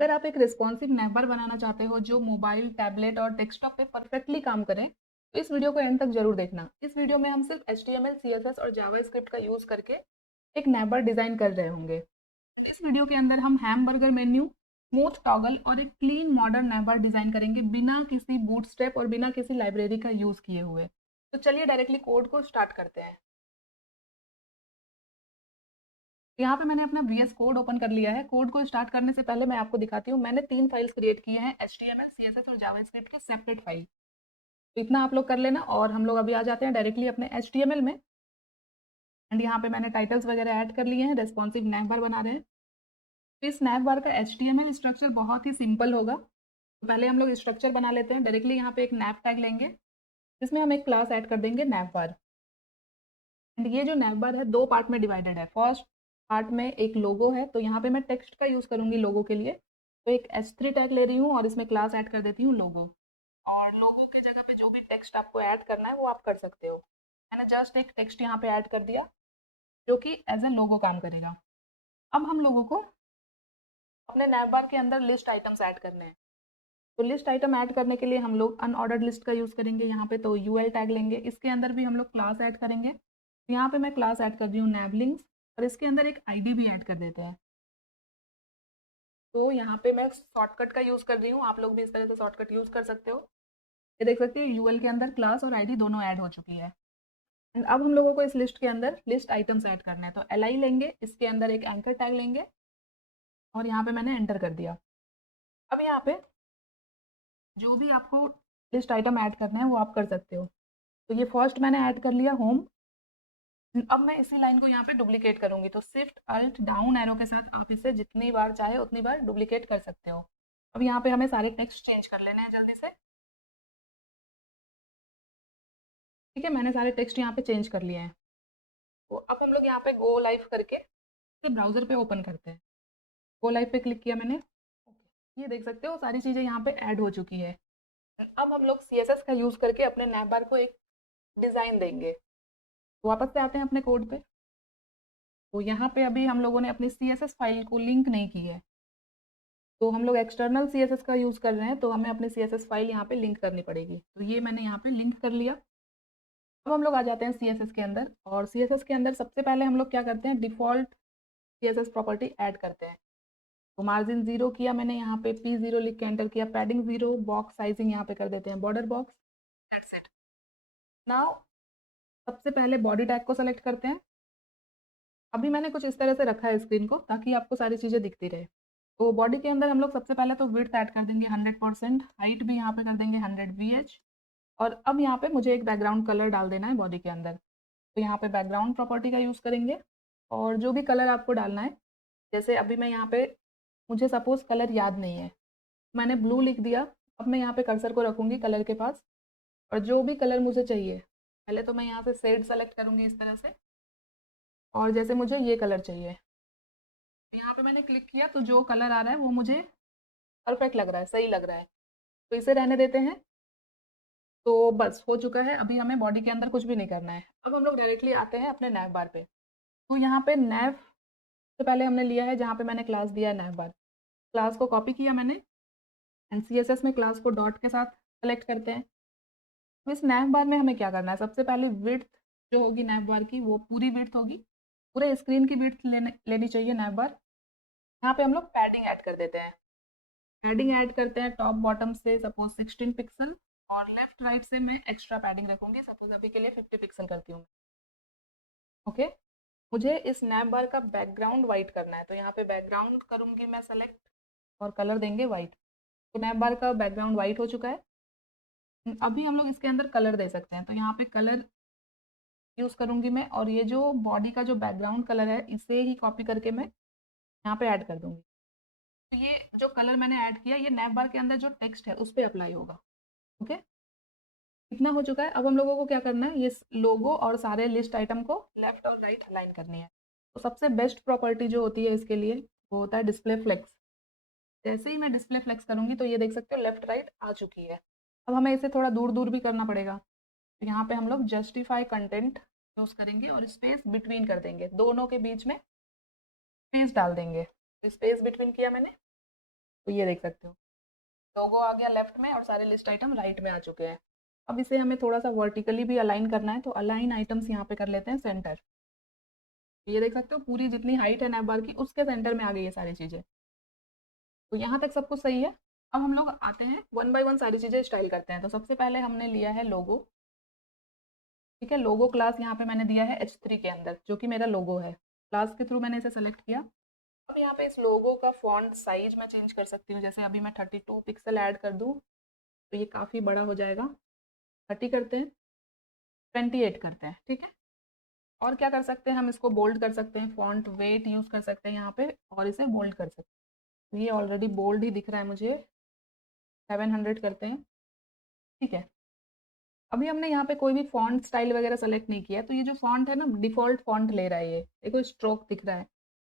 अगर आप एक रिस्पॉन्सिव नैवबार बनाना चाहते हो जो मोबाइल, टैबलेट और डेस्कटॉप पे परफेक्टली काम करें, तो इस वीडियो को एंड तक जरूर देखना। इस वीडियो में हम सिर्फ HTML, CSS और जावास्क्रिप्ट का यूज करके एक नैवबार डिजाइन कर रहे होंगे। इस वीडियो के अंदर हम हैमबर्गर मेन्यू, स्मूथ टॉगल और एक क्लीन मॉडर्न नैवबार डिजाइन करेंगे बिना किसी बूटस्ट्रैप और बिना किसी लाइब्रेरी का यूज किए हुए। तो चलिए डायरेक्टली कोड को स्टार्ट करते हैं। यहाँ पे मैंने अपना VS कोड ओपन कर लिया है। कोड को स्टार्ट करने से पहले मैं आपको दिखाती हूँ, मैंने 3 फाइल्स क्रिएट किए हैं, HTML, CSS और जावास्क्रिप्ट के सेपरेट फाइल। तो इतना आप लोग कर लेना और हम लोग अभी आ जाते हैं डायरेक्टली अपने HTML में। एंड यहाँ पे मैंने टाइटल्स वगैरह ऐड कर लिए हैं, रेस्पॉन्सिव नैवबार बना रहे हैं। तो इस नैवबार का HTML स्ट्रक्चर बहुत ही सिंपल होगा। तो पहले हम लोग स्ट्रक्चर बना लेते हैं। डायरेक्टली यहाँ पे एक नैव टैग लेंगे, जिसमें हम एक क्लास ऐड कर देंगे नैवबार। एंड ये जो नैवबार है 2 पार्ट में डिवाइडेड है। फर्स्ट पार्ट में एक लोगो है, तो यहाँ पे मैं टेक्स्ट का यूज़ करूँगी लोगो के लिए। तो एक h3 टैग ले रही हूँ और इसमें क्लास ऐड कर देती हूँ लोगो। और लोगो की जगह पे जो भी टेक्स्ट आपको ऐड करना है वो आप कर सकते हो। मैंने जस्ट एक टेक्स्ट यहाँ पे ऐड कर दिया जो कि एज ए लोगो काम करेगा। अब हम लोगों को अपने नैवबार के अंदर लिस्ट आइटम्स ऐड करने हैं। तो लिस्ट आइटम ऐड करने के लिए हम लोग अनऑर्डर्ड लिस्ट का यूज़ करेंगे। यहाँ पे तो UL टैग लेंगे, इसके अंदर भी हम लोग क्लास ऐड करेंगे। यहाँ पे मैं क्लास ऐड कर रही हूँ नैवलिंक्स और इसके अंदर एक ID भी ऐड कर देते हैं। तो यहाँ पे मैं शॉर्टकट का यूज़ कर रही हूँ, आप लोग भी इस तरह से शॉर्टकट यूज़ कर सकते हो। ये देख सकते हैं UL के अंदर क्लास और ID दोनों ऐड हो चुकी है। एंड अब हम लोगों को इस लिस्ट के अंदर लिस्ट आइटम्स ऐड करना है। तो LI लेंगे, इसके अंदर एक एंकर टैग लेंगे और यहाँ पे मैंने एंटर कर दिया। अब यहाँ पे जो भी आपको लिस्ट आइटम ऐड करना है वो आप कर सकते हो। तो ये फर्स्ट मैंने ऐड कर लिया होम। अब मैं इसी लाइन को यहाँ पे डुप्लीकेट करूंगी, तो शिफ्ट अल्ट डाउन एरो के साथ आप इसे जितनी बार चाहे उतनी बार डुप्लीकेट कर सकते हो। अब यहाँ पे हमें सारे टेक्स्ट चेंज कर लेने हैं जल्दी से। ठीक है, मैंने सारे टेक्स्ट यहाँ पे चेंज कर लिए हैं। तो अब हम लोग यहाँ पे गो लाइव करके इसे ब्राउजर पे ओपन करते हैं। गो लाइव पे क्लिक किया मैंने। ये देख सकते हो सारी चीज़ें यहाँ पे ऐड हो चुकी है। अब हम लोग CSS का यूज़ करके अपने नैवबार को एक डिज़ाइन देंगे। तो वापस से आते हैं अपने कोड पे। तो यहाँ पे अभी हम लोगों ने अपनी CSS फाइल को लिंक नहीं की है, तो हम लोग एक्सटर्नल CSS का यूज़ कर रहे हैं, तो हमें अपनी CSS फाइल यहाँ पे लिंक करनी पड़ेगी। तो ये मैंने यहाँ पे लिंक कर लिया। अब हम लोग आ जाते हैं CSS के अंदर और CSS के अंदर सबसे पहले हम लोग क्या करते हैं, डिफ़ॉल्ट CSS प्रॉपर्टी ऐड करते हैं। तो मार्जिन 0 किया मैंने, यहाँ पे P0 लिख के एंटर किया, पैडिंग 0, बॉक्स साइजिंग यहाँ पे कर देते हैं border box. That's it. Now सबसे पहले बॉडी टैग को सेलेक्ट करते हैं। अभी मैंने कुछ इस तरह से रखा है स्क्रीन को ताकि आपको सारी चीज़ें दिखती रहे। तो बॉडी के अंदर हम लोग सबसे पहले तो विड्थ ऐड कर देंगे 100%, हाइट भी यहाँ पे कर देंगे 100 VH। और अब यहाँ पे मुझे एक बैकग्राउंड कलर डाल देना है बॉडी के अंदर। तो यहाँ पे बैकग्राउंड प्रॉपर्टी का यूज़ करेंगे और जो भी कलर आपको डालना है, जैसे अभी मैं यहाँ पे, मुझे सपोज़ कलर याद नहीं है, मैंने ब्लू लिख दिया। अब मैं यहाँ पे कर्सर को रखूँगी कलर के पास और जो भी कलर मुझे चाहिए, पहले तो मैं यहाँ से शेड सेलेक्ट करूँगी इस तरह से। और जैसे मुझे ये कलर चाहिए, तो यहाँ पे मैंने क्लिक किया, तो जो कलर आ रहा है वो मुझे परफेक्ट लग रहा है, सही लग रहा है। तो इसे रहने देते हैं। तो बस हो चुका है, अभी हमें बॉडी के अंदर कुछ भी नहीं करना है। अब हम लोग डायरेक्टली आते हैं अपने नैव बार पे। तो यहाँ पे नैव से पहले हमने लिया है जहाँ पे मैंने क्लास दिया है नैव बार। क्लास को कॉपी किया मैंने एंड CSS में क्लास को डॉट के साथ सेलेक्ट करते हैं। तो इस नैव बार में हमें क्या करना है, सबसे पहले विड्थ जो होगी नैव बार की वो पूरी विड्थ होगी, पूरे स्क्रीन की विड्थ लेनी चाहिए नैव बार। यहाँ पे हम लोग पैडिंग ऐड कर देते हैं। पैडिंग ऐड करते हैं टॉप बॉटम से सपोज 16 पिक्सल और लेफ्ट राइट से मैं एक्स्ट्रा पैडिंग रखूंगी, सपोज अभी के लिए 50 पिक्सल करती हूँ। ओके, मुझे इस नैप बार का बैकग्राउंड वाइट करना है, तो यहाँ पे बैकग्राउंड करूंगी मैं सेलेक्ट और कलर देंगे वाइट। तो नैप बार का बैकग्राउंड वाइट हो चुका है। अभी हम लोग इसके अंदर कलर दे सकते हैं, तो यहाँ पे कलर यूज़ करूंगी मैं और ये जो बॉडी का जो बैकग्राउंड कलर है इसे ही कॉपी करके मैं यहाँ पे ऐड कर दूंगी। तो ये जो कलर मैंने ऐड किया ये नैप बार के अंदर जो टेक्स्ट है उस पर अप्लाई होगा। ओके, इतना हो चुका है। अब हम लोगों को क्या करना है, ये लोगो और सारे लिस्ट आइटम को लेफ्ट और राइट अलाइन करनी है। तो सबसे बेस्ट प्रॉपर्टी जो होती है इसके लिए वो होता है डिस्प्ले फ्लेक्स। जैसे ही मैं डिस्प्ले फ्लेक्स करूंगी तो ये देख सकते हो लेफ्ट राइट आ चुकी है। अब हमें इसे थोड़ा दूर दूर भी करना पड़ेगा, तो यहाँ पे हम लोग जस्टिफाई कंटेंट यूज़ करेंगे और स्पेस बिटवीन कर देंगे, दोनों के बीच में स्पेस डाल देंगे। तो स्पेस बिटवीन किया मैंने, तो ये देख सकते हो लोगो आ गया लेफ्ट में और सारे लिस्ट आइटम राइट में आ चुके हैं। अब इसे हमें थोड़ा सा वर्टिकली भी अलाइन करना है, तो अलाइन आइटम्स यहाँ पे कर लेते हैं सेंटर। ये देख सकते हो पूरी जितनी हाइट है नैप बार की उसके सेंटर में आ गई है सारी चीज़ें। तो यहाँ तक सब कुछ सही है। अब हम लोग आते हैं वन बाय वन सारी चीज़ें स्टाइल करते हैं। तो सबसे पहले हमने लिया है लोगो। ठीक है, लोगो क्लास यहाँ पे मैंने दिया है H3 के अंदर, जो कि मेरा लोगो है। क्लास के थ्रू मैंने इसे सेलेक्ट किया। अब यहाँ पे इस लोगो का फॉन्ट साइज मैं चेंज कर सकती हूँ। जैसे अभी मैं 32 पिक्सल ऐड कर दूँ तो ये काफ़ी बड़ा हो जाएगा। 30 करते हैं, 28 करते हैं। ठीक है, और क्या कर सकते हैं हम इसको बोल्ड कर सकते हैं, फॉन्ट वेट यूज़ कर सकते हैं यहाँ पे और इसे बोल्ड कर सकते हैं। तो ये ऑलरेडी बोल्ड ही दिख रहा है मुझे, 700 करते हैं। ठीक है, अभी हमने यहाँ पे कोई भी फॉन्ट स्टाइल वगैरह सेलेक्ट नहीं किया, तो ये जो फॉन्ट है ना डिफ़ॉल्ट फॉन्ट ले रहा है। ये देखो स्ट्रोक दिख रहा है।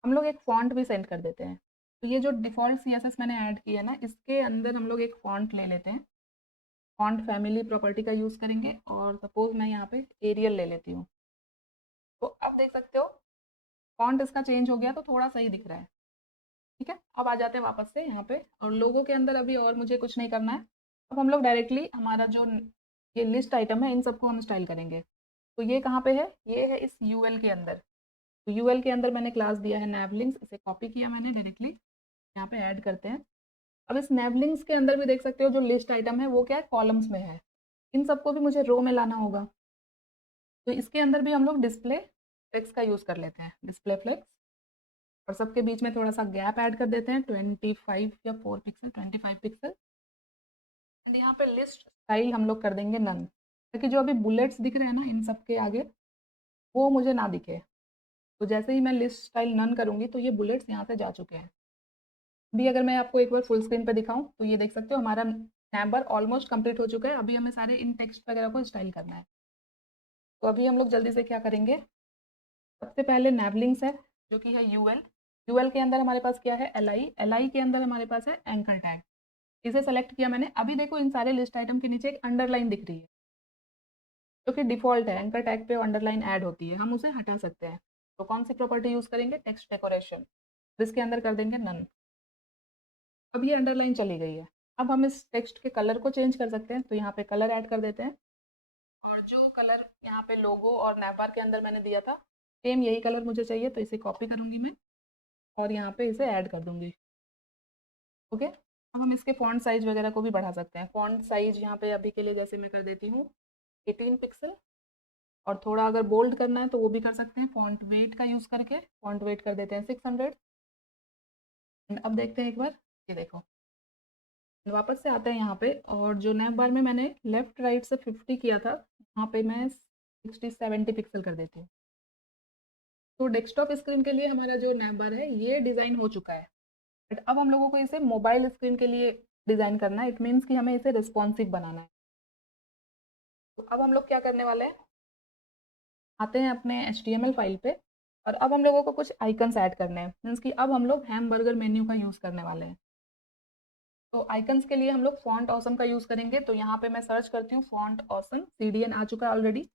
हम लोग एक फॉन्ट भी सेंड कर देते हैं। तो ये जो डिफ़ॉल्ट CSS मैंने ऐड किया ना, इसके अंदर हम लोग एक फॉन्ट ले लेते हैं। फॉन्ट फैमिली प्रॉपर्टी का यूज़ करेंगे और सपोज़ मैं यहाँ पे एरियल ले लेती हूँ। तो अब देख सकते हो फॉन्ट इसका चेंज हो गया, तो थोड़ा सही दिख रहा है। ठीक है, अब आ जाते हैं वापस से यहाँ पे, और लोगों के अंदर अभी और मुझे कुछ नहीं करना है। अब हम लोग डायरेक्टली हमारा जो ये लिस्ट आइटम है इन सबको हम स्टाइल करेंगे। तो ये कहाँ पे है, ये है इस यूएल के अंदर। तो यूएल के अंदर मैंने क्लास दिया है नैवलिंक्स, इसे कॉपी किया मैंने डायरेक्टली यहाँ पे ऐड करते हैं। अब इस नैवलिंक्स के अंदर भी देख सकते हो जो लिस्ट आइटम है वो क्या है, कॉलम्स में है। इन सबको भी मुझे रो में लाना होगा। तो इसके अंदर भी हम लोग डिस्प्ले फ्लेक्स का यूज़ कर लेते हैं, डिस्प्ले फ्लेक्स, और सबके बीच में थोड़ा सा गैप ऐड कर देते हैं 25 या 4 पिक्सल, 25 पिक्सल। यहाँ पे लिस्ट स्टाइल हम लोग कर देंगे नन, ताकि जो अभी बुलेट्स दिख रहे हैं ना इन सब के आगे वो मुझे ना दिखे। तो जैसे ही मैं लिस्ट स्टाइल नन करूँगी तो ये बुलेट्स यहाँ से जा चुके हैं। अभी अगर मैं आपको एक बार फुल स्क्रीन पे दिखाऊँ तो ये देख सकते हो हमारा नैबर ऑलमोस्ट कंप्लीट हो चुका है। अभी हमें सारे इन टेक्स्ट वगैरह को स्टाइल करना है। तो अभी हम लोग जल्दी से क्या करेंगे, सबसे पहले नैवलिंग्स है जो कि है यूएल। यूएल के अंदर हमारे पास क्या है, एल आई के अंदर हमारे पास है एंकर टैग। इसे सेलेक्ट किया मैंने। अभी देखो इन सारे लिस्ट आइटम के नीचे एक अंडरलाइन दिख रही है जो कि डिफ़ॉल्ट है, एंकर टैग पे अंडरलाइन ऐड होती है, हम उसे हटा सकते हैं। तो कौन सी प्रॉपर्टी यूज़ करेंगे, टेक्स्ट डेकोरेशन, इसके अंदर कर देंगे नन। अब ये अंडरलाइन चली गई है। अब हम इस टेक्स्ट के कलर को चेंज कर सकते हैं, तो यहाँ पे कलर ऐड कर देते हैं। और जो कलर यहाँ पे लोगो और नैवबार के अंदर मैंने दिया था सेम यही कलर मुझे चाहिए, तो इसे कॉपी करूँगी मैं और यहाँ पे इसे ऐड कर दूँगी। ओके, अब हम इसके फ़ॉन्ट साइज़ वगैरह को भी बढ़ा सकते हैं। फ़ॉन्ट साइज़ यहाँ पे अभी के लिए जैसे मैं कर देती हूँ 18 पिक्सल, और थोड़ा अगर बोल्ड करना है तो वो भी कर सकते हैं, फ़ॉन्ट वेट का यूज़ करके। फ़ॉन्ट वेट कर देते हैं 600। अब देखते हैं एक बार, ये देखो वापस से आते हैं यहाँ पे, और जो नैप बार में मैंने लेफ़्ट राइट से 50 किया था वहाँ पे मैं 60-70 पिक्सल कर देती हूँ। तो डेस्कटॉप स्क्रीन के लिए हमारा जो नैप बार है ये डिज़ाइन हो चुका है। बट अब हम लोगों को इसे मोबाइल स्क्रीन के लिए डिज़ाइन करना है। इट मीन्स कि हमें इसे रिस्पॉन्सिव बनाना है। तो अब हम लोग क्या करने वाले हैं, आते हैं अपने HTML फाइल पे, और अब हम लोगों को कुछ आइकन्स ऐड करने हैं। मीन्स कि अब हम लोग हैमबर्गर मेन्यू का यूज़ करने वाले हैं। तो आइकन्स के लिए हम लोग फॉन्ट ऑसम का यूज़ करेंगे। तो यहाँ पे मैं सर्च करती हूँ फॉन्ट ऑसम, CDN आ चुका है already.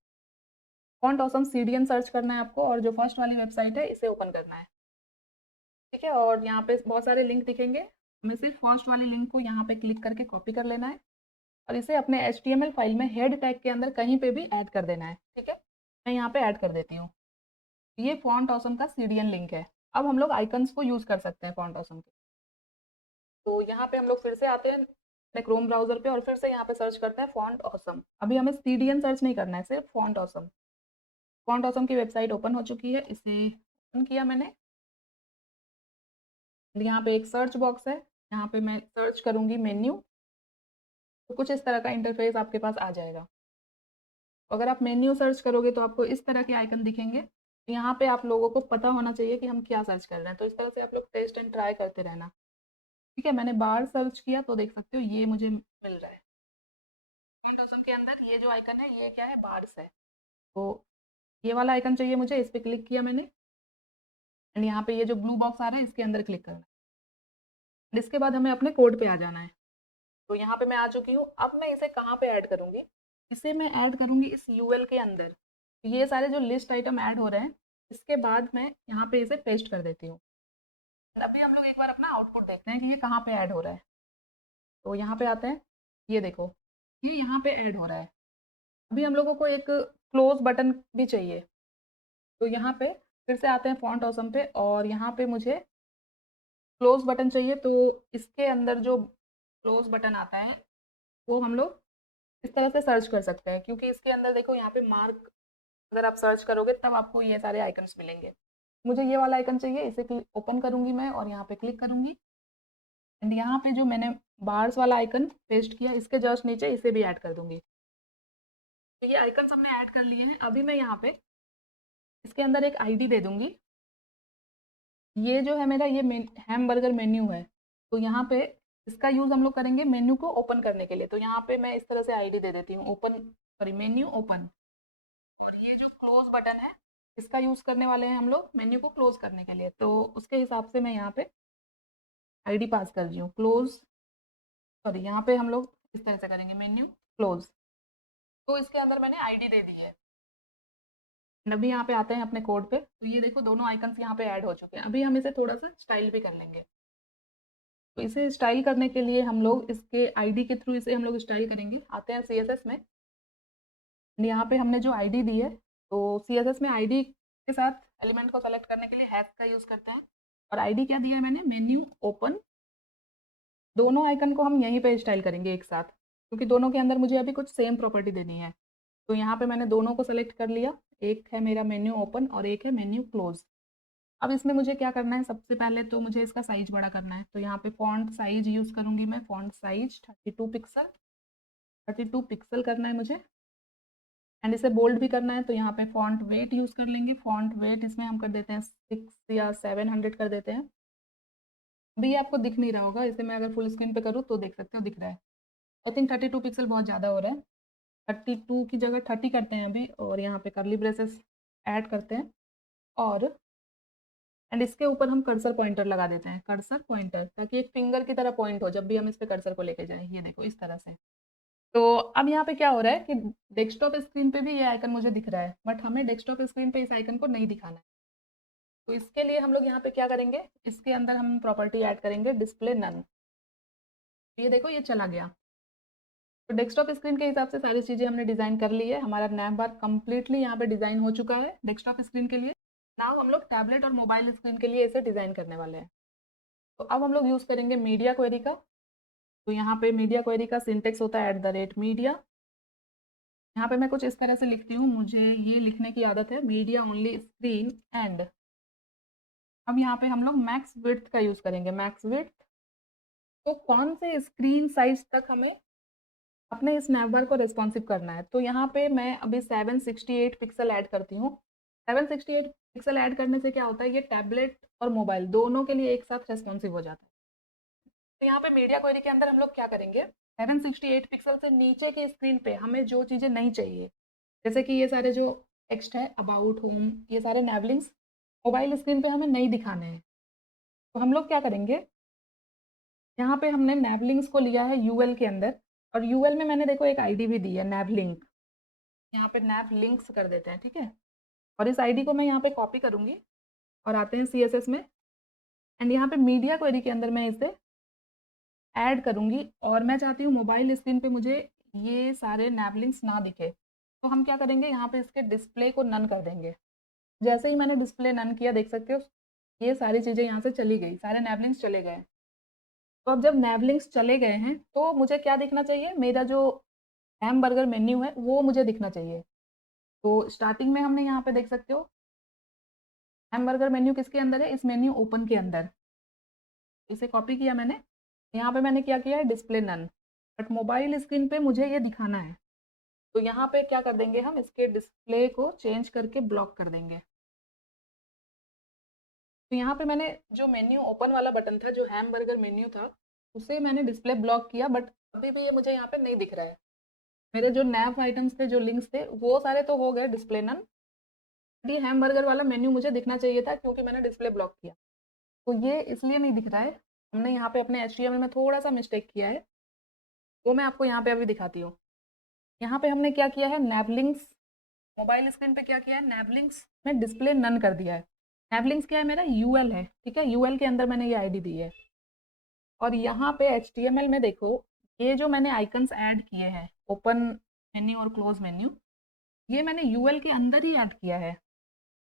Font awesome CDN search करना है आपको, और जो फर्स्ट वाली वेबसाइट है इसे ओपन करना है। ठीक है, और यहाँ पे बहुत सारे लिंक दिखेंगे, हमें सिर्फ फर्स्ट वाली लिंक को यहाँ पे क्लिक करके कॉपी कर लेना है और इसे अपने HTML फाइल में हेड टैग के अंदर कहीं पे भी ऐड कर देना है। ठीक है, मैं यहाँ पे ऐड कर देती हूँ। ये फॉन्ट ऑसम का CDN लिंक है। अब हम लोग आइकन्स को यूज़ कर सकते हैं फॉन्ट ऑसम के। तो यहाँ पे हम लोग फिर से आते हैं अपने क्रोम ब्राउज़र पे और फिर से यहाँ पे सर्च करते हैं फॉन्ट ऑसम। अभी हमें CDN सर्च नहीं करना है, सिर्फ फॉन्ट ऑसम। फॉन्ट ऑसम की वेबसाइट ओपन हो चुकी है, इसे ओपन किया मैंने। यहाँ पे एक सर्च बॉक्स है, यहाँ पे मैं सर्च करूँगी मेन्यू। तो कुछ इस तरह का इंटरफेस आपके पास आ जाएगा। अगर आप मेन्यू सर्च करोगे तो आपको इस तरह के आइकन दिखेंगे। यहाँ पे आप लोगों को पता होना चाहिए कि हम क्या सर्च कर रहे हैं, तो इस तरह से आप लोग टेस्ट एंड ट्राई करते रहना। ठीक है, मैंने बार सर्च किया तो देख सकते हो ये मुझे मिल रहा है। फॉन्ट ऑसम के अंदर ये जो आइकन है ये क्या है, बार्स है। तो ये वाला आइकन चाहिए मुझे, इस पर क्लिक किया मैंने, एंड यहाँ पे ये जो ब्लू बॉक्स आ रहा है इसके अंदर क्लिक करना है। इसके बाद हमें अपने कोड पे आ जाना है। तो यहाँ पे मैं आ चुकी हूँ। अब मैं इसे कहाँ पे ऐड करूँगी, इसे मैं ऐड करूँगी इस यूएल के अंदर। ये सारे जो लिस्ट आइटम ऐड हो रहे हैं इसके बाद मैं यहाँ पे इसे पेस्ट कर देती हूँ। अभी हम लोग एक बार अपना आउटपुट देखते हैं कि ये कहाँ पे ऐड हो रहा है। तो यहाँ पे आते हैं, ये देखो, ये यहाँ पे ऐड हो रहा है। अभी हम लोगों को एक क्लोज बटन भी चाहिए, तो यहाँ पे फिर से आते हैं फॉन्ट ऑसम पे, और यहाँ पे मुझे क्लोज बटन चाहिए। तो इसके अंदर जो क्लोज बटन आता है वो हम लोग इस तरह से सर्च कर सकते हैं, क्योंकि इसके अंदर देखो यहाँ पे मार्क, अगर आप सर्च करोगे तब आपको ये सारे आइकन्स मिलेंगे। मुझे ये वाला आइकन चाहिए, इसे ओपन करूंगी मैं और यहाँ पे क्लिक करूंगी। एंड यहाँ पे जो मैंने बार्स वाला आइकन पेस्ट किया, इसके जस्ट नीचे इसे भी ऐड कर दूंगी। तो ये आइकन्स हमने ऐड कर लिए हैं। अभी मैं यहाँ पे इसके अंदर एक आईडी दे दूंगी। ये जो है मेरा ये हैमबर्गर मेन्यू है, तो यहाँ पे इसका यूज़ हम लोग करेंगे मेन्यू को ओपन करने के लिए। तो यहाँ पे मैं इस तरह से आईडी दे देती हूँ, ओपन, सॉरी, मेन्यू ओपन। और ये जो क्लोज बटन है, इसका यूज़ करने वाले हैं हम लोग मेन्यू को क्लोज करने के लिए। तो उसके हिसाब से मैं यहाँ पे आईडी पास कर रही हूँ, क्लोज, सॉरी, यहाँ पे हम लोग इस तरह से करेंगे, मेन्यू क्लोज। तो इसके अंदर मैंने आईडी दे दी है। अभी यहाँ पे आते हैं अपने कोड पे, तो ये देखो दोनों आइकन्स यहाँ पे ऐड हो चुके हैं। अभी हम इसे थोड़ा सा स्टाइल भी कर लेंगे। तो इसे स्टाइल करने के लिए हम लोग इसके आईडी के थ्रू इसे हम लोग स्टाइल करेंगे। आते हैं सीएसएस में, यहाँ पे हमने जो आईडी दी है, तो सीएसएस में आईडी के साथ एलिमेंट को सेलेक्ट करने के लिए हैश का यूज़ करते हैं। और आईडी क्या दिया है मैंने, मेन्यू ओपन। दोनों आइकन को हम यहीं पे स्टाइल करेंगे एक साथ, क्योंकि दोनों के अंदर मुझे अभी कुछ सेम प्रॉपर्टी देनी है। तो यहाँ पे मैंने दोनों को सेलेक्ट कर लिया, एक है मेरा मेन्यू ओपन और एक है मेन्यू क्लोज। अब इसमें मुझे क्या करना है, सबसे पहले तो मुझे इसका साइज बड़ा करना है। तो यहाँ पे फॉन्ट साइज यूज़ करूँगी मैं, फॉन्ट साइज 32 पिक्सल, 32 पिक्सल करना है मुझे। एंड इसे बोल्ड भी करना है, तो यहाँ पे फॉन्ट वेट यूज़ कर लेंगे। फॉन्ट वेट इसमें हम कर देते हैं 6 या 700 कर देते हैं। अभी ये आपको दिख नहीं रहा होगा, इसे मैं अगर फुल स्क्रीन पे करूँ तो देख सकते हो, दिख रहा है। आई थिंक 32 पिक्सल बहुत ज़्यादा हो रहा है, 32 की जगह 30 करते हैं अभी, और यहाँ पे कर्ली ब्रेसेस ऐड करते हैं। और एंड इसके ऊपर हम कर्सर पॉइंटर लगा देते हैं, कर्सर पॉइंटर, ताकि एक फिंगर की तरह पॉइंट हो जब भी हम इस पे कर्सर को लेके जाएं। ये देखो इस तरह से। तो अब यहाँ पे क्या हो रहा है कि डेस्कटॉप स्क्रीन पे भी ये आइकन मुझे दिख रहा है, बट हमें डेस्कटॉप स्क्रीन पे इस आइकन को नहीं दिखाना है। तो इसके लिए हम लोग यहाँ पे क्या करेंगे, इसके अंदर हम प्रॉपर्टी ऐड करेंगे डिस्प्ले नन। ये देखो ये चला गया। तो डेस्कटॉप स्क्रीन के हिसाब से सारी चीज़ें हमने डिज़ाइन कर ली है। हमारा नैव बार कम्प्लीटली यहाँ पे डिज़ाइन हो चुका है डेस्कटॉप स्क्रीन के लिए। नाउ हम लोग टैबलेट और मोबाइल स्क्रीन के लिए इसे डिज़ाइन करने वाले हैं। तो अब हम लोग यूज़ करेंगे मीडिया क्वेरी का। तो यहाँ पे मीडिया क्वेरी का सिंटेक्स होता है @मीडिया। यहाँ पे मैं कुछ इस तरह से लिखती हूँ, मुझे ये लिखने की आदत है, मीडिया ओनली स्क्रीन एंड। अब यहाँ पे हम लोग मैक्स विड्थ का यूज़ करेंगे, मैक्स विड्थ। तो कौन से स्क्रीन साइज तक हमें अपने इस नैवबार को रिस्पॉन्सिव करना है। तो यहाँ पे मैं अभी 768 पिक्सल ऐड करती हूँ। 768 पिक्सल ऐड करने से क्या होता है, ये टैबलेट और मोबाइल दोनों के लिए एक साथ रेस्पॉन्सिव हो जाता है। तो यहाँ पे मीडिया क्वेरी के अंदर हम लोग क्या करेंगे, 768 पिक्सल से नीचे की स्क्रीन पे हमें जो चीज़ें नहीं चाहिए, जैसे कि ये सारे जो टेक्स्ट है, अबाउट, होम, ये सारे नैवलिंग्स मोबाइल स्क्रीन पे हमें नहीं दिखाने हैं। तो हम लोग क्या करेंगे, यहाँ पे हमने नैवलिंग्स को लिया है यूएल के अंदर, और यूएल में मैंने देखो एक आईडी भी दी है, नैवलिंक। यहाँ पे नैव लिंक्स कर देते हैं, ठीक है। और इस आईडी को मैं यहाँ पे कॉपी करूँगी और आते हैं सीएसएस में, एंड यहाँ पे मीडिया क्वेरी के अंदर मैं इसे ऐड करूँगी। और मैं चाहती हूँ मोबाइल स्क्रीन पे मुझे ये सारे नैव लिंक्स ना दिखे। तो हम क्या करेंगे, यहाँ पे इसके डिस्प्ले को नन कर देंगे। जैसे ही मैंने डिस्प्ले नन किया, देख सकते हो ये सारी चीज़ें यहाँ से चली गई, सारे नैव लिंक्स चले गए। तो अब जब नैव लिंक्स चले गए हैं तो मुझे क्या दिखना चाहिए, मेरा जो हैमबर्गर मेन्यू है वो मुझे दिखना चाहिए। तो स्टार्टिंग में हमने यहाँ पे देख सकते हो हैमबर्गर मेन्यू किसके अंदर है, इस मेन्यू ओपन के अंदर। इसे कॉपी किया मैंने, यहाँ पे मैंने क्या किया है, display none, but mobile screen पे मुझे ये दिखाना है। तो यहाँ पे क्या कर देंगे, हम इसके डिस्प्ले को चेंज करके ब्लॉक कर देंगे। तो यहाँ पे मैंने जो मेन्यू ओपन वाला बटन था, जो हैमबर्गर मेन्यू था, उसे मैंने डिस्प्ले ब्लॉक किया, बट अभी भी ये मुझे यहाँ पे नहीं दिख रहा है। मेरे जो नैव आइटम्स थे, जो लिंक्स थे, वो सारे तो हो गए डिस्प्ले नन, ये हैमबर्गर वाला मेन्यू मुझे दिखना चाहिए था, क्योंकि मैंने डिस्प्ले ब्लॉक किया। तो ये इसलिए नहीं दिख रहा है, हमने यहाँ पे अपने HTML में थोड़ा सा मिस्टेक किया है, वो मैं आपको यहाँ पे अभी दिखाती हूँ। यहाँ पे हमने क्या किया है, नैव लिंक्स, मोबाइल स्क्रीन पे क्या किया है, नैव लिंक्स में डिस्प्ले नन कर दिया है। नैवलिंक्स क्या है मेरा, यूएल है, ठीक है, यूएल के अंदर मैंने ये आईडी दी है। और यहाँ पे एचटीएमएल में देखो, ये जो मैंने आइकन्स ऐड किए हैं, ओपन मेन्यू और क्लोज मेन्यू, ये मैंने यूएल के अंदर ही ऐड किया है।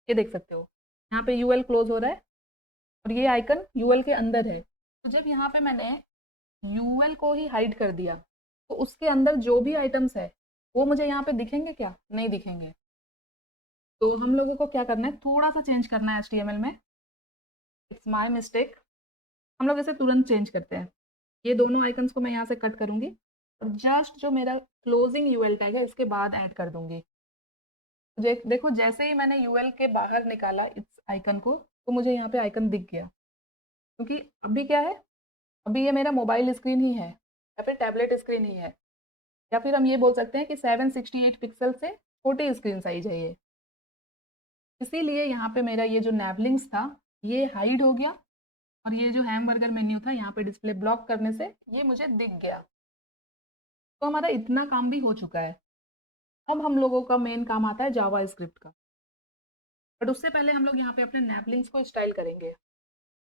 ये देख सकते हो, यहाँ पे यूएल क्लोज हो रहा है और ये आइकन यूएल के अंदर है। तो जब यहाँ पे मैंने यूएल को ही हाइड कर दिया, तो उसके अंदर जो भी आइटम्स है वो मुझे यहाँ पे दिखेंगे क्या, नहीं दिखेंगे। तो हम लोगों को क्या करना है, थोड़ा सा चेंज करना है एचटीएमएल में। It's my mistake. हम लोग इसे तुरंत चेंज करते हैं। ये दोनों आइकन्स को मैं यहाँ से कट करूंगी और जस्ट जो मेरा क्लोजिंग यूएल टैग है इसके बाद ऐड कर दूंगी। देखो, जैसे ही मैंने यूएल के बाहर निकाला इस आइकन को, तो मुझे यहाँ पे आइकन दिख गया। क्योंकि अभी क्या है, अभी ये मेरा मोबाइल स्क्रीन ही है या फिर टैबलेट स्क्रीन ही है, या फिर हम ये बोल सकते हैं कि 768 पिक्सल से छोटी स्क्रीन साइज है ये। इसीलिए यहाँ पे मेरा ये जो नैवलिंक्स था ये हाइड हो गया और ये जो हैमबर्गर मेन्यू था यहाँ पे डिस्प्ले ब्लॉक करने से ये मुझे दिख गया। तो हमारा इतना काम भी हो चुका है। अब हम लोगों का मेन काम आता है जावा स्क्रिप्ट का। बट उससे पहले हम लोग यहाँ पे अपने नैपलिंग्स को स्टाइल करेंगे।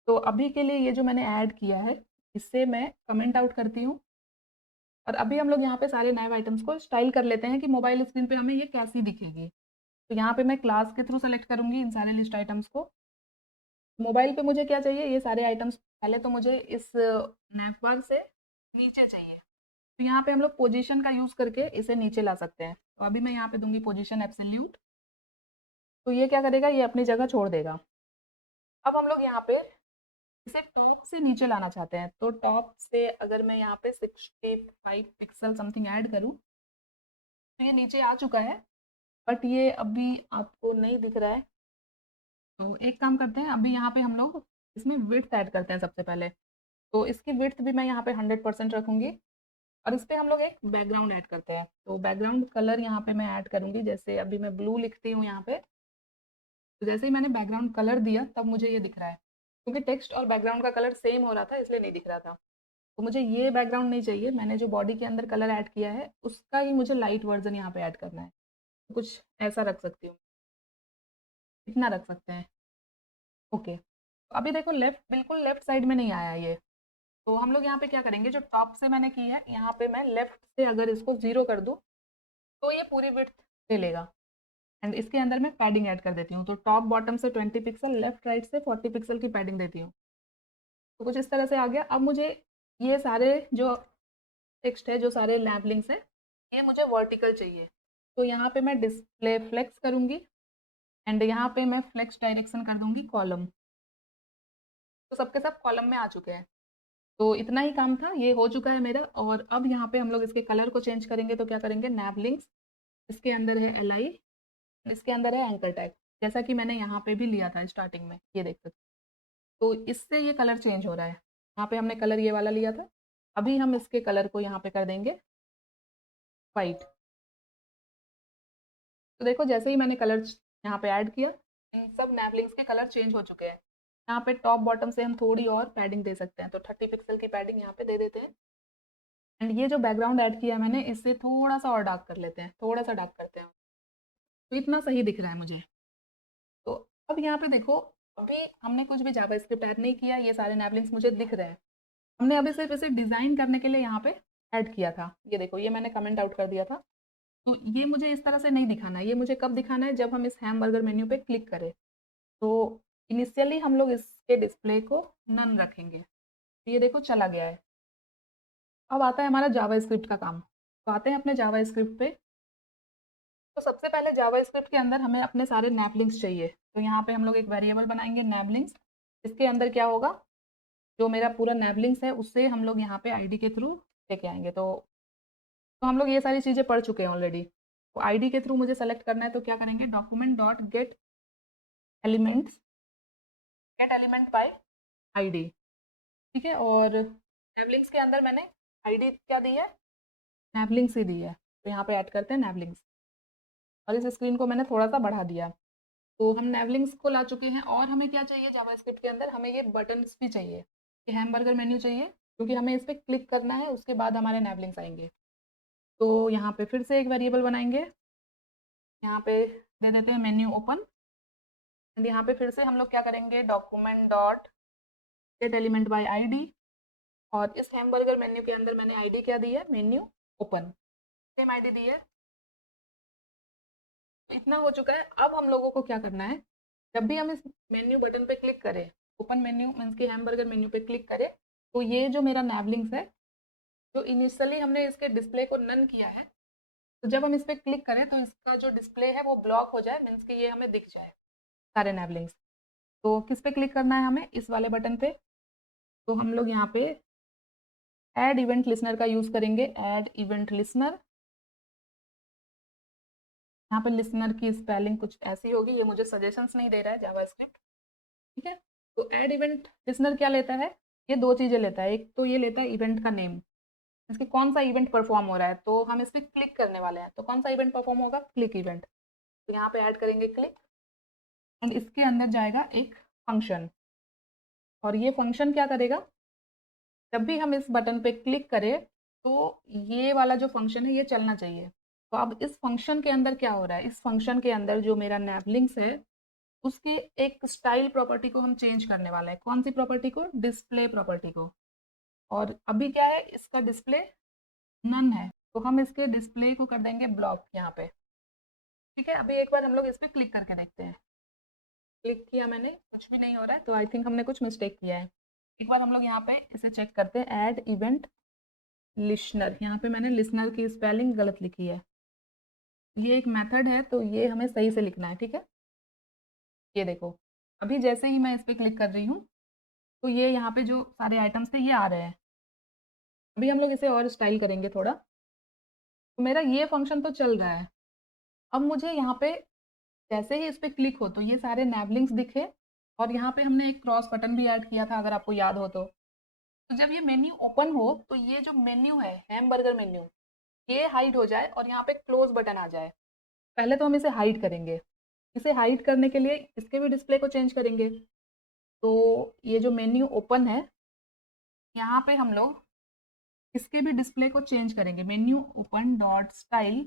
तो अभी के लिए ये जो मैंने ऐड किया है इससे मैं कमेंट आउट करती हूँ। और अभी हम लोग यहाँ पे सारे नए आइटम्स को स्टाइल कर लेते हैं कि मोबाइल स्क्रीन पे हमें ये कैसी दिखेगी। तो यहाँ पे मैं क्लास के थ्रू सेलेक्ट करूँगी इन सारे लिस्ट आइटम्स को। मोबाइल पे मुझे क्या चाहिए, ये सारे आइटम्स पहले तो मुझे इस नैप बार से नीचे चाहिए। तो यहाँ पे हम लोग पोजीशन का यूज़ करके इसे नीचे ला सकते हैं। तो अभी मैं यहाँ पे दूंगी पोजीशन एब्सोल्यूट। तो ये क्या करेगा, ये अपनी जगह छोड़ देगा। अब हम लोग यहाँ पे इसे टॉप से नीचे लाना चाहते हैं, तो टॉप से अगर मैं यहाँ पे 65 पिक्सल समथिंग ऐड करूँ तो ये नीचे आ चुका है। बट ये अभी आपको नहीं दिख रहा है। तो एक काम करते हैं, अभी यहाँ पे हम लोग इसमें विड्थ ऐड करते हैं सबसे पहले। तो इसकी विड्थ भी मैं यहाँ पे 100% रखूँगी और इस पे हम लोग एक बैकग्राउंड ऐड करते हैं। तो बैकग्राउंड कलर यहाँ पे मैं ऐड करूँगी, जैसे अभी मैं ब्लू लिखती हूँ यहाँ पे। तो जैसे ही मैंने बैकग्राउंड कलर दिया तब मुझे ये दिख रहा है, क्योंकि टेक्स्ट और बैकग्राउंड का कलर सेम हो रहा था इसलिए नहीं दिख रहा था। तो मुझे ये बैकग्राउंड नहीं चाहिए, मैंने जो बॉडी के अंदर कलर ऐड किया है उसका ही मुझे लाइट वर्जन यहाँ पे ऐड करना है। तो कुछ ऐसा रख सकती हूँ, इतना रख सकते हैं। ओके, तो अभी देखो लेफ्ट, बिल्कुल लेफ्ट साइड में नहीं आया ये। तो हम लोग यहाँ पे क्या करेंगे, जो टॉप से मैंने की है यहाँ पे मैं लेफ्ट से अगर इसको 0 कर दूँ तो ये पूरी विड्थ ले लेगा। एंड इसके अंदर मैं पैडिंग ऐड कर देती हूँ। तो टॉप बॉटम से 20 पिक्सल, लेफ्ट राइट से 40 पिक्सल की पैडिंग देती हूँ। तो कुछ इस तरह से आ गया। अब मुझे ये सारे जो टेक्स्ट है, जो सारे लैब लिंक्स हैं, ये मुझे वर्टिकल चाहिए। तो यहाँ पे मैं डिस्प्ले फ्लेक्स करूँगी एंड यहाँ पे मैं फ्लेक्स डायरेक्शन कर दूँगी कॉलम। तो सबके सब कॉलम में आ चुके हैं। तो इतना ही काम था, ये हो चुका है मेरा। और अब यहाँ पे हम लोग इसके कलर को चेंज करेंगे। तो क्या करेंगे, नैब लिंक्स, इसके अंदर है एल, इसके अंदर है एंकर टैग, जैसा कि मैंने यहाँ पे भी लिया था स्टार्टिंग में, ये देख सकते। तो इससे ये कलर चेंज हो रहा है। यहाँ पे हमने कलर ये वाला लिया था, अभी हम इसके कलर को यहाँ पे कर देंगे वाइट। तो देखो जैसे ही मैंने कलर यहाँ पे ऐड किया, इन सब नैपलिंग्स के कलर चेंज हो चुके हैं। यहाँ पे टॉप बॉटम से हम थोड़ी और पैडिंग दे सकते हैं, तो 30 पिक्सल की पैडिंग यहाँ पे दे देते हैं। एंड ये जो बैकग्राउंड ऐड किया मैंने, इससे थोड़ा सा और डार्क कर लेते हैं, थोड़ा सा डार्क करते हैं। तो इतना सही दिख रहा है मुझे। तो अब यहाँ पे देखो, अभी हमने कुछ भी जावास्क्रिप्ट ऐड नहीं किया, ये सारे नैपलिंग्स मुझे दिख रहे हैं। हमने अभी सिर्फ इसे डिज़ाइन करने के लिए यहाँ पे ऐड किया था। ये देखो, ये मैंने कमेंट आउट कर दिया था। तो ये मुझे इस तरह से नहीं दिखाना है, ये मुझे कब दिखाना है, जब हम इस हैमबर्गर मेन्यू पे क्लिक करें। तो इनिशियली हम लोग इसके डिस्प्ले को नन रखेंगे। तो ये देखो चला गया है। अब आता है हमारा जावास्क्रिप्ट का काम। तो आते हैं अपने जावास्क्रिप्ट पे। तो सबसे पहले जावास्क्रिप्ट के अंदर हमें अपने सारे नैपलिंक्स चाहिए। तो यहाँ पे हम लोग एक वेरिएबल बनाएंगे नैपलिंक्स। इसके अंदर क्या होगा, जो मेरा पूरा नैपलिंक्स है उससे हम लोग यहाँ पे आईडी के थ्रू लेके आएंगे। तो हम लोग ये सारी चीज़ें पढ़ चुके हैं ऑलरेडी। तो आईडी के थ्रू मुझे सेलेक्ट करना है, तो क्या करेंगे, document dot gate elements, gate element by ID. ठीक है, और नैपलिंक्स के अंदर मैंने आईडी क्या दी है, नैपलिंक्स ही दी है। तो यहाँ पे ऐड करते हैं नैपलिंक्स और इस स्क्रीन को मैंने थोड़ा सा बढ़ा दिया। तो हम नैवलिंक्स को ला चुके हैं। और हमें क्या चाहिए जावास्क्रिप्ट के अंदर, हमें ये बटन्स भी चाहिए, ये हैमबर्गर मेन्यू चाहिए, क्योंकि हमें इस पर क्लिक करना है, उसके बाद हमारे नैवलिंक्स आएंगे। तो यहाँ पे फिर से एक वेरिएबल बनाएंगे, यहाँ पे दे देते हैं मेन्यू ओपन एंड यहाँ पे फिर से हम लोग क्या करेंगे, document dot gate element by ID, और इस हैमबर्गर मेन्यू के अंदर मैंने आईडी क्या दी है, मेन्यू ओपन, सेम आईडी दी है। इतना हो चुका है। अब हम लोगों को क्या करना है, जब भी हम इस मेन्यू बटन पे क्लिक करें, ओपन मेन्यू मीन्स के हैमबर्गर मेन्यू पे क्लिक करें, तो ये जो मेरा नैवलिंग्स है, जो इनिशियली हमने इसके डिस्प्ले को नन किया है, तो जब हम इस पर क्लिक करें तो इसका जो डिस्प्ले है वो ब्लॉक हो जाए, मीन्स कि ये हमें दिख जाए सारे नैवलिंग्स। तो किस पे क्लिक करना है हमें, इस वाले बटन पे। तो हम लोग यहाँ पे ऐड इवेंट लिसनर का यूज़ करेंगे, ऐड इवेंट लिसनर। यहाँ पे लिसनर की स्पेलिंग कुछ ऐसी होगी, ये मुझे सजेशंस नहीं दे रहा है जावास्क्रिप्ट, ठीक है। तो ऐड इवेंट लिसनर क्या लेता है, ये दो चीज़ें लेता है। एक तो ये लेता है इवेंट का नेम, इसके कौन सा इवेंट परफॉर्म हो रहा है, तो हम इस पर क्लिक करने वाले हैं, तो कौन सा इवेंट परफॉर्म होगा, क्लिक इवेंट। तो यहाँ पे ऐड करेंगे क्लिक, और इसके अंदर जाएगा एक फंक्शन, और ये फंक्शन क्या करेगा, जब भी हम इस बटन पे क्लिक करें तो ये वाला जो फंक्शन है ये चलना चाहिए। तो अब इस फंक्शन के अंदर क्या हो रहा है, इस फंक्शन के अंदर जो मेरा नैवलिंग्स है उसकी एक स्टाइल प्रॉपर्टी को हम चेंज करने वाला है। कौन सी प्रॉपर्टी को, डिस्प्ले प्रॉपर्टी को। और अभी क्या है, इसका डिस्प्ले नन है, तो हम इसके डिस्प्ले को कर देंगे ब्लॉक यहाँ पे, ठीक है। अभी एक बार हम लोग इस पर क्लिक करके देखते हैं। क्लिक किया मैंने, कुछ भी नहीं हो रहा है, तो आई थिंक हमने कुछ मिस्टेक किया है। एक बार हम लोग यहाँ पे इसे चेक करते हैं, ऐड इवेंट लिसनर। यहाँ पे मैंने लिसनर की स्पेलिंग गलत लिखी है, ये एक मेथड है तो ये हमें सही से लिखना है, ठीक है। ये देखो, अभी जैसे ही मैं इस पर क्लिक कर रही हूँ तो ये यहाँ पे जो सारे आइटम्स थे ये आ रहे हैं। अभी हम लोग इसे और स्टाइल करेंगे थोड़ा, तो मेरा ये फंक्शन तो चल रहा है। अब मुझे यहाँ पे जैसे ही इस पर क्लिक हो तो ये सारे नैवलिंग्स दिखे, और यहाँ पे हमने एक क्रॉस बटन भी ऐड किया था अगर आपको याद हो तो जब ये मेन्यू ओपन हो तो ये जो मेन्यू है हैमबर्गर मेन्यू, ये हाइड हो जाए और यहाँ पे क्लोज बटन आ जाए। पहले तो हम इसे हाइड करेंगे, इसे हाइड करने के लिए इसके भी डिस्प्ले को चेंज करेंगे। तो ये जो मेन्यू ओपन है, यहाँ पे हम लोग इसके भी डिस्प्ले को चेंज करेंगे, menu open dot style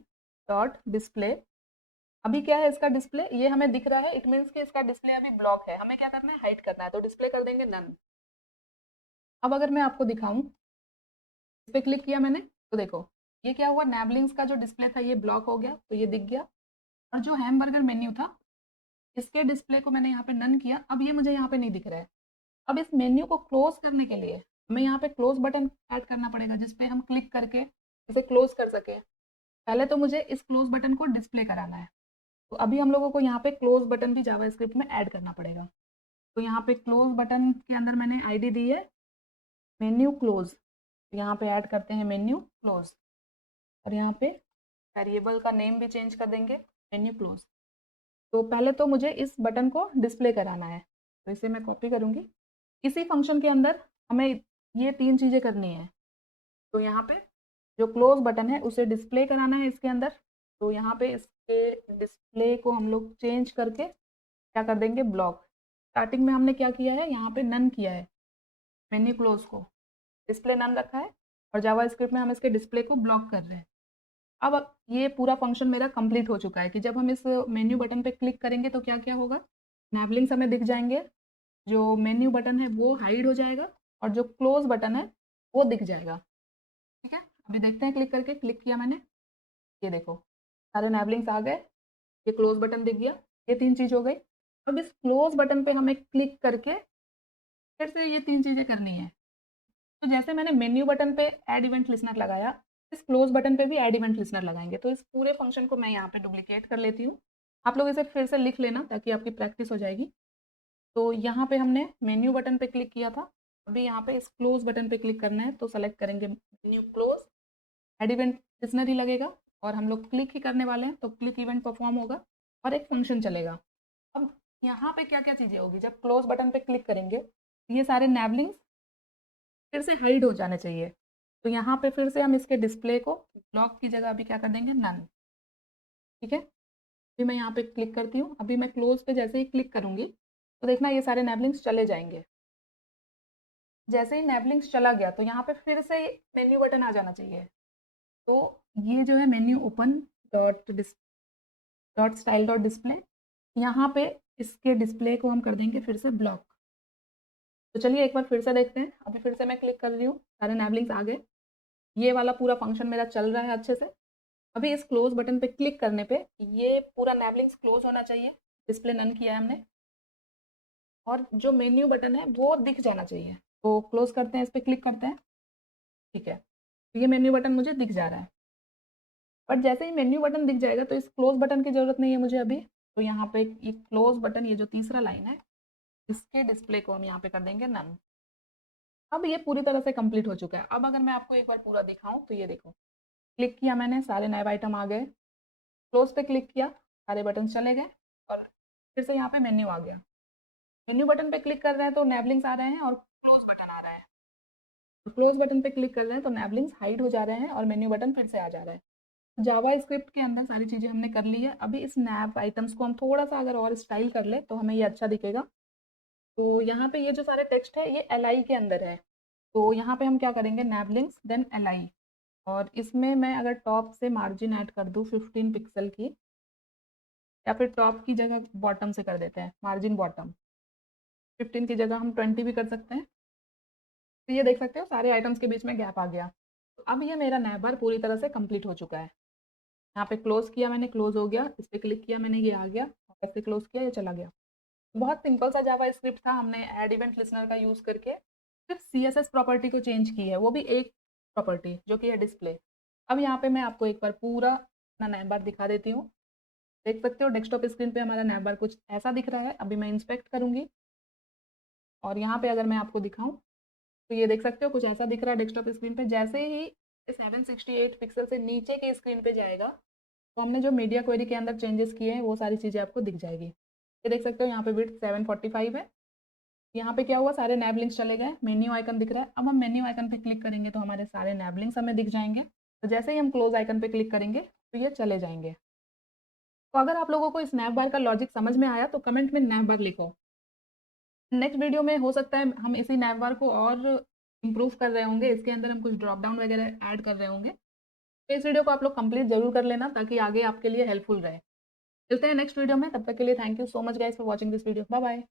dot display. अभी क्या है इसका डिस्प्ले, ये हमें दिख रहा है, इट मीन्स कि इसका डिस्प्ले अभी ब्लॉक है, हमें क्या करना है, हाइड करना है, तो डिस्प्ले कर देंगे नन। अब अगर मैं आपको दिखाऊं, इस पर क्लिक किया मैंने, तो देखो ये क्या हुआ, नैवलिंग्स का जो डिस्प्ले था ये ब्लॉक हो गया, तो ये दिख गया। और जो हैमबर्गर मेन्यू था इसके डिस्प्ले को मैंने यहाँ पे नन किया, अब ये मुझे यहाँ पे नहीं दिख रहा है। अब इस मेन्यू को क्लोज करने के लिए हमें यहाँ पे क्लोज बटन ऐड करना पड़ेगा, जिसपे हम क्लिक करके इसे क्लोज कर सके। पहले तो मुझे इस क्लोज बटन को डिस्प्ले कराना है, तो अभी हम लोगों को यहाँ पे क्लोज बटन भी जावास्क्रिप्ट में ऐड करना पड़ेगा। तो यहाँ पे क्लोज बटन के अंदर मैंने आईडी दी है मेन्यू क्लोज, यहाँ पे ऐड करते हैं मेन्यू क्लोज, और यहाँ पे वेरिएबल का नेम भी चेंज कर देंगे मेन्यू क्लोज। तो पहले तो मुझे इस बटन को डिस्प्ले कराना है, तो इसे मैं कॉपी करूँगी। इसी फंक्शन के अंदर हमें ये तीन चीज़ें करनी है। तो यहाँ पे जो क्लोज बटन है उसे डिस्प्ले कराना है इसके अंदर, तो यहाँ पे इसके डिस्प्ले को हम लोग चेंज करके क्या कर देंगे, ब्लॉक। स्टार्टिंग में हमने क्या किया है, यहाँ पे नन किया है, मेन्यू क्लोज को डिस्प्ले नन रखा है, और जावास्क्रिप्ट में हम इसके डिस्प्ले को ब्लॉक कर रहे हैं। अब ये पूरा फंक्शन मेरा कंप्लीट हो चुका है कि जब हम इस मेन्यू बटन पे क्लिक करेंगे तो क्या क्या होगा, नैवलिंग्स हमें दिख जाएंगे, जो मेन्यू बटन है वो हाइड हो जाएगा, और जो क्लोज बटन है वो दिख जाएगा, ठीक है। अभी देखते हैं क्लिक करके, क्लिक किया मैंने, ये देखो सारे नैवलिंग्स आ गए, ये क्लोज बटन दिख गया, ये तीन चीज़ हो गई। अब इस क्लोज बटन पे हमें क्लिक करके फिर से ये तीन चीज़ें करनी है। तो जैसे मैंने मेन्यू बटन पे ऐड इवेंट लिसनर लगाया, इस क्लोज बटन पे भी ऐड इवेंट लिसनर लगाएंगे। तो इस पूरे फंक्शन को मैं यहाँ पे डुप्लीकेट कर लेती हूँ, आप लोग इसे फिर से लिख लेना ताकि आपकी प्रैक्टिस हो जाएगी। तो यहाँ पे हमने मेन्यू बटन पे क्लिक किया था, अभी यहाँ पे इस क्लोज बटन पे क्लिक करना है, तो सेलेक्ट करेंगे menu close, add event listener ही लगेगा, और हम लोग क्लिक ही करने वाले हैं तो क्लिक इवेंट परफॉर्म होगा और एक फंक्शन चलेगा। अब यहाँ पे क्या क्या चीज़ें होगी, जब क्लोज बटन पे क्लिक करेंगे ये सारे नैवलिंग्स फिर से हाइड हो जाने चाहिए। तो यहाँ पे फिर से हम इसके डिस्प्ले को ब्लॉक की जगह अभी क्या कर देंगे, नन, ठीक है। अभी मैं यहाँ पे क्लिक करती हूँ, अभी मैं क्लोज पे जैसे ही क्लिक करूँगी तो देखना ये सारे नैवलिंग्स चले जाएंगे। जैसे ही नैवलिंग्स चला गया तो यहाँ पे फिर से मेन्यू बटन आ जाना चाहिए। तो ये जो है menu open dot style dot display, यहाँ पे इसके डिस्प्ले को हम कर देंगे फिर से ब्लॉक। तो चलिए एक बार फिर से देखते हैं। अभी फिर से मैं क्लिक कर रही हूँ, सारे नैवलिंग्स आ गए। ये वाला पूरा फंक्शन मेरा चल रहा है अच्छे से। अभी इस क्लोज बटन पे क्लिक करने पे ये पूरा नैवलिंग्स क्लोज होना चाहिए, डिस्प्ले नन किया है हमने, और जो मेन्यू बटन है वो दिख जाना चाहिए। तो क्लोज करते हैं, इस पर क्लिक करते हैं। ठीक है, तो ये मेन्यू बटन मुझे दिख जा रहा है। बट जैसे ही मेन्यू बटन दिख जाएगा तो इस क्लोज बटन की ज़रूरत नहीं है मुझे अभी। तो यहाँ पे ये क्लोज बटन, ये जो तीसरा लाइन है, इसके डिस्प्ले को हम यहाँ पे कर देंगे नन। अब ये पूरी तरह से कंप्लीट हो चुका है। अब अगर मैं आपको एक बार पूरा दिखाऊं तो ये देखो, क्लिक किया मैंने, सारे नए आइटम आ गए। क्लोज पे क्लिक किया, सारे बटन चले गए, और फिर से यहाँ पे मेन्यू आ गया। मेन्यू बटन पे क्लिक कर रहे हैं तो नैवलिंग्स आ रहे हैं और क्लोज बटन आ रहा है। क्लोज बटन पे क्लिक कर रहे हैं तो नैवलिंग्स हाइड हो जा रहे हैं और मेन्यू बटन फिर से आ जा रहा है। जावा स्क्रिप्ट के अंदर सारी चीज़ें हमने कर ली है। अभी इस नैव आइटम्स को हम थोड़ा सा अगर और स्टाइल कर ले तो हमें ये अच्छा दिखेगा। तो यहाँ पे ये जो सारे टेक्स्ट है ये एल के अंदर है। तो यहाँ पे हम क्या करेंगे, नैवलिंग्स देन एल, और इसमें मैं अगर टॉप से मार्जिन ऐड कर दूँ 15 पिक्सल की, या फिर टॉप की जगह बॉटम से कर देते हैं, मार्जिन बॉटम 15 की जगह हम 20 भी कर सकते हैं। तो ये देख सकते हो सारे आइटम्स के बीच में गैप आ गया। तो अब ये मेरा नैबर पूरी तरह से कंप्लीट हो चुका है। यहाँ पे क्लोज किया मैंने, क्लोज हो गया, इस पर क्लिक किया मैंने, ये आ गया, और ऐसे क्लोज किया, ये चला गया। बहुत सिंपल सा जावा स्क्रिप्ट था, हमने ऐड इवेंट लिसनर का यूज़ करके सिर्फ CSS प्रॉपर्टी को चेंज की है, वो भी एक प्रॉपर्टी जो कि है डिस्प्ले। अब यहाँ पे मैं आपको एक बार पूरा अपना नैम बार दिखा देती हूँ। देख सकते हो डेस्कटॉप स्क्रीन पे हमारा नैम बार कुछ ऐसा दिख रहा है। अभी मैं इंस्पेक्ट करूँगी और यहाँ पे अगर मैं आपको दिखाऊँ तो ये देख सकते हो कुछ ऐसा दिख रहा है डेस्कटॉप स्क्रीन पे। जैसे ही 768 पिक्सल से नीचे के स्क्रीन पे जाएगा तो हमने जो मीडिया क्वेरी के अंदर चेंजेस किए हैं वो सारी चीज़ें आपको दिख जाएगी। ये देख सकते हो यहाँ पे विड्थ 745 है। यहाँ पे क्या हुआ, सारे नैब लिंक्स चले गए, मेन्यू आइकन दिख रहा है। अब हम मेन्यू आइकन पे क्लिक करेंगे तो हमारे सारे नैब लिंक्स हमें दिख जाएंगे। तो जैसे ही हम क्लोज आइकन पे क्लिक करेंगे तो ये चले जाएंगे। तो अगर आप लोगों को इस नैब बार का लॉजिक समझ में आया तो कमेंट में नैब बार लिखो। नेक्स्ट वीडियो में हो सकता है हम इसी नैब बार को और इम्प्रूव कर रहे होंगे, इसके अंदर हम कुछ ड्रॉप डाउन वगैरह ऐड कर रहे होंगे। तो इस वीडियो को आप लोग कंप्लीट जरूर कर लेना ताकि आगे आपके लिए हेल्पफुल रहे। मिलते हैं नेक्स्ट वीडियो में, तब तक के लिए thank you so much guys for watching this video. Bye bye.